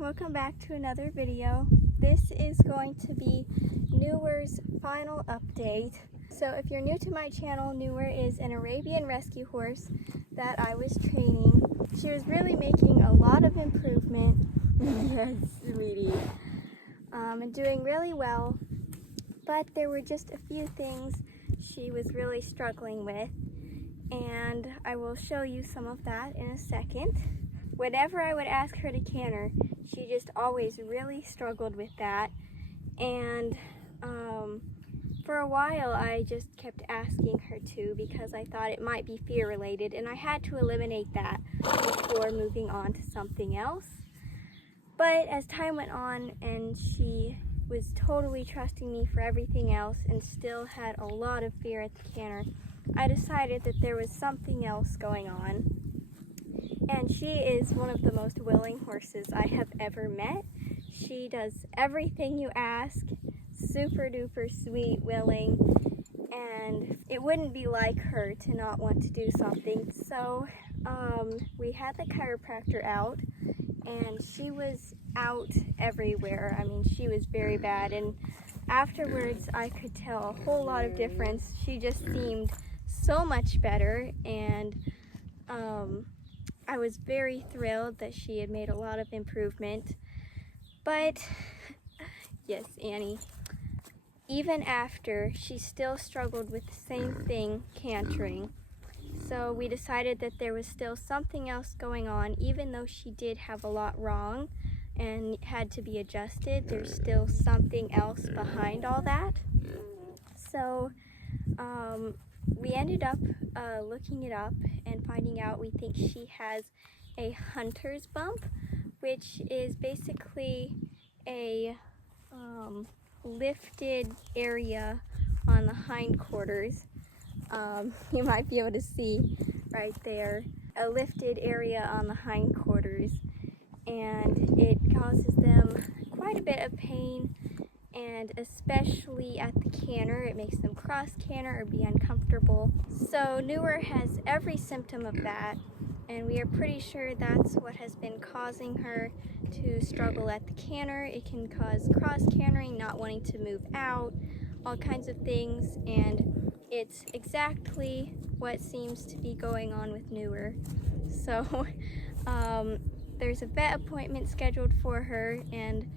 welcome back to another video. This is going to be Nour's final update. So if you're new to my channel, Nour is an Arabian rescue horse that I was training. She was really making a lot of improvement. Yes, sweetie. And doing really well, but there were just a few things she was really struggling with, and I will show you some of that in a second. Whenever I would ask her to canter, she just always really struggled with that, and for a while I just kept asking her to because I thought it might be fear related, and I had to eliminate that before moving on to something else. But as time went on and she was totally trusting me for everything else and still had a lot of fear at the canter, I decided that there was something else going on. And she is one of the most willing horses I have ever met. She does everything you ask, super duper sweet, willing, and it wouldn't be like her to not want to do something. So we had the chiropractor out, and she was out everywhere. I mean, she was very bad, and afterwards I could tell a whole lot of difference. She just seemed so much better, and I was very thrilled that she had made a lot of improvement. But yes, Annie, even after, she still struggled with the same thing, cantering. So we decided that there was still something else going on. Even though she did have a lot wrong and had to be adjusted, there's still something else behind all that. So we ended up looking it up and finding out we think she has a hunter's bump, which is basically a lifted area on the hindquarters. You might be able to see right there, a lifted area on the hindquarters, and it causes them quite a bit of pain, and especially at the canter, it makes them cross canter or be uncomfortable. So Nour has every symptom of that, and we are pretty sure that's what has been causing her to struggle at the canter. It can cause cross cantering, not wanting to move out, all kinds of things, and it's exactly what seems to be going on with Nour. So there's a vet appointment scheduled for her, and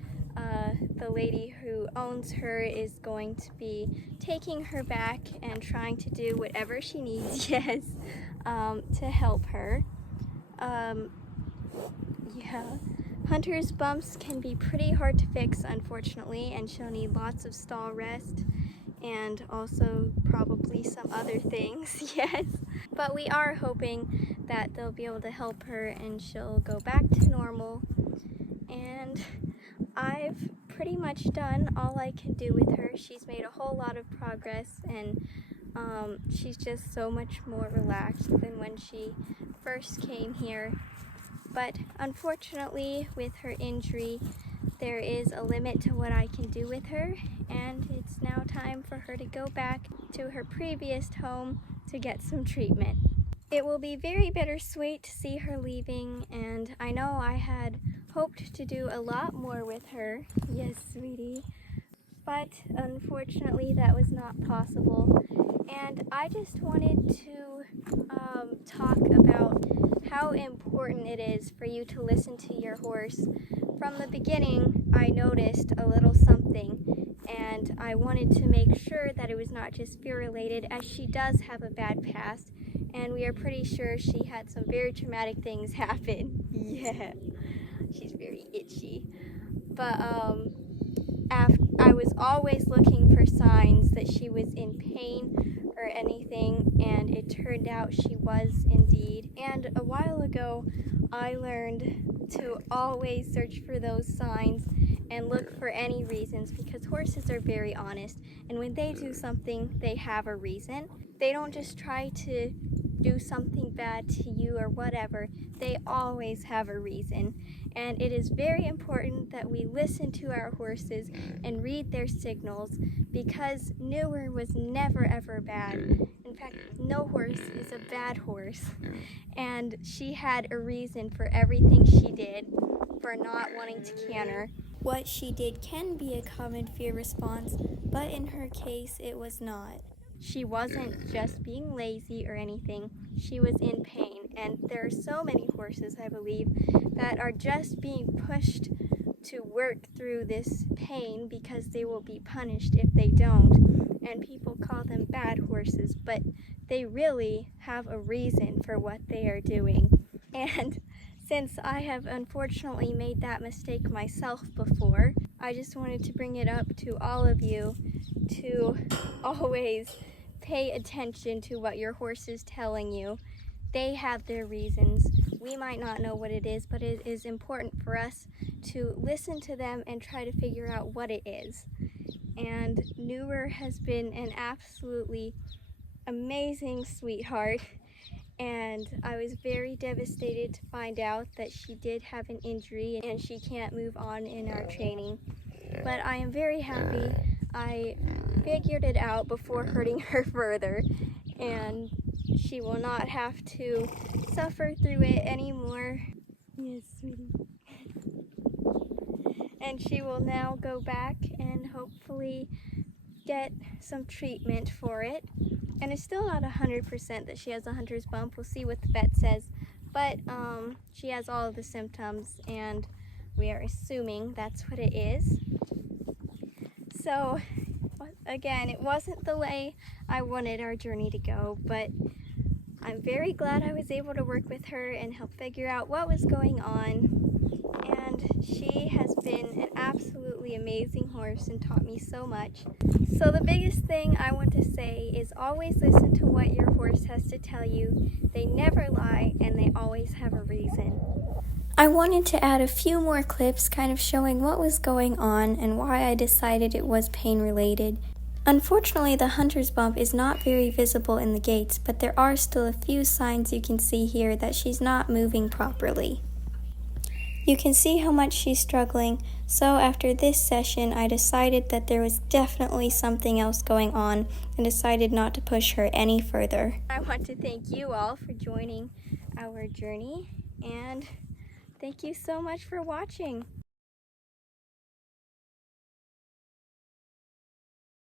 the lady who owns her is going to be taking her back and trying to do whatever she needs, yes, to help her. Yeah, hunter's bumps can be pretty hard to fix, unfortunately, and she'll need lots of stall rest and also probably some other things, yes. But we are hoping that they'll be able to help her and she'll go back to normal. And I've pretty much done all I can do with her. She's made a whole lot of progress, and she's just so much more relaxed than when she first came here. But unfortunately, with her injury, there is a limit to what I can do with her, and it's now time for her to go back to her previous home to get some treatment. It will be very bittersweet to see her leaving, and I know I had hoped to do a lot more with her, yes, sweetie, but unfortunately that was not possible. And I just wanted to talk about how important it is for you to listen to your horse. From the beginning, I noticed a little something, and I wanted to make sure that it was not just fear related, as she does have a bad past, and we are pretty sure she had some very traumatic things happen. Yeah, she's very itchy. But I was always looking for signs that she was in pain or anything, and it turned out she was indeed. And a while ago, I learned to always search for those signs and look for any reasons, because horses are very honest, and when they do something, they have a reason. They don't just try to do something bad to you or whatever. They always have a reason, and it is very important that we listen to our horses and read their signals, because Nour was never ever bad. In fact, no horse is a bad horse, and she had a reason for everything she did. for not wanting to canter. What she did can be a common fear response, but in her case it was not. She wasn't just being lazy or anything, she was in pain, and there are so many horses, I believe, that are just being pushed to work through this pain because they will be punished if they don't, and people call them bad horses, but they really have a reason for what they are doing. And since I have unfortunately made that mistake myself before, I just wanted to bring it up to all of you to always pay attention to what your horse is telling you. They have their reasons. We might not know what it is, but it is important for us to listen to them and try to figure out what it is. And Nour has been an absolutely amazing sweetheart, and I was very devastated to find out that she did have an injury and she can't move on in our training. But I am very happy I figured it out before hurting her further, and she will not have to suffer through it anymore. Yes, sweetie. And she will now go back and hopefully get some treatment for it. And it's still not 100% that she has a hunter's bump. We'll see what the vet says. But she has all of the symptoms, and we are assuming that's what it is. So again, it wasn't the way I wanted our journey to go, but I'm very glad I was able to work with her and help figure out what was going on. And she has been an absolutely amazing horse and taught me so much. So the biggest thing I want to say is always listen to what your horse has to tell you. They never lie, and they always have a reason. I wanted to add a few more clips kind of showing what was going on and why I decided it was pain related. Unfortunately, the hunter's bump is not very visible in the gaits, but there are still a few signs you can see here that she's not moving properly. You can see how much she's struggling, so after this session I decided that there was definitely something else going on and decided not to push her any further. I want to thank you all for joining our journey, and thank you so much for watching.